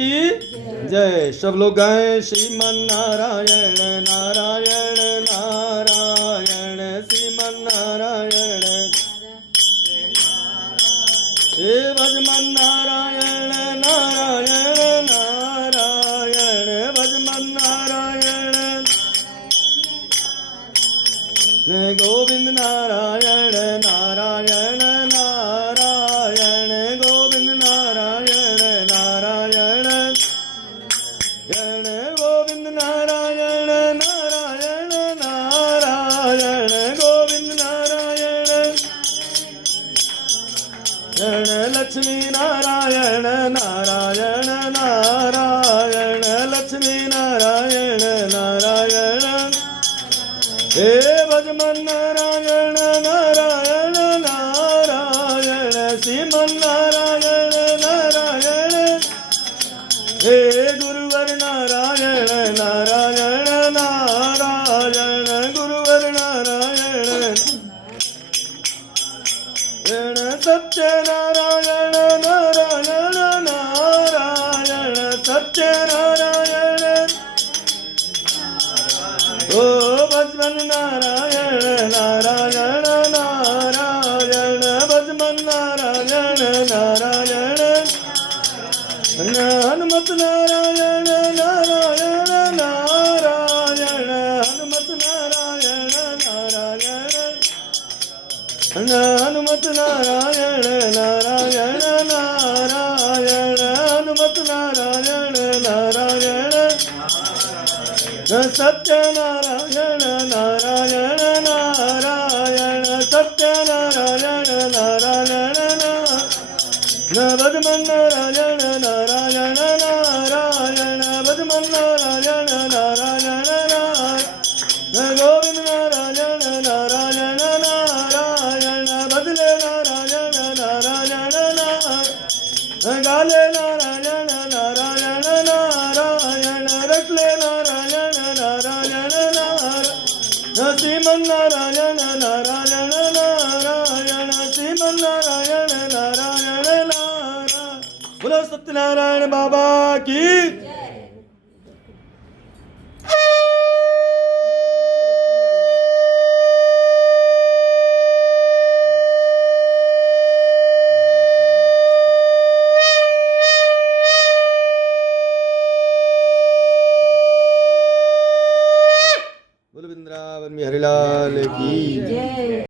की जय। सब लोग गाएं श्रीमन नारायण नारायण नारायण श्रीमन नारायण। हे भजमन नारायण नारायण नारायण भजमन नारायण। गोविंद नारायण नारायण नारायण गोविंद नारायण नारायण गोविंद नारायण नारायण नारायण गोविंद नारायण। लक्ष्मी नारायण नारायण नारायण लक्ष्मी नारायण नारायण। हे भजमन नारायण नारायण नारायण श्रीमन नारायण नारायण। हे गुरुवर नारायण नारायण नारायण गुरुवर नारायण। सत्य नारायण नारायण नारायण सत्य नारायण। ओ भजमन नारायण नारायण नारायण भजमन नारायण नारायण। हनुमत नारायण नारायण नारायण हनुमत नारायण नारायण। हनुमत नारायण नारायण नारायण हनुमत नारायण नारायण। सत्य नारायण नारायण नारायण सत्य नारायण नारायण। भजमन नारायण नारायण नारायण भजमन नारायण नारायण नारायण। गोविंद नारायण नारायण नारायण बदले नारायण नारायण नारायण। गाले नारायण नारायण नारायण रखले नारायण नारायण नारायण। श्रीमन नारायण नारायण नारायण श्रीमन नारायण नारायण नारायण। बोलो सत्यनारायण बाबा की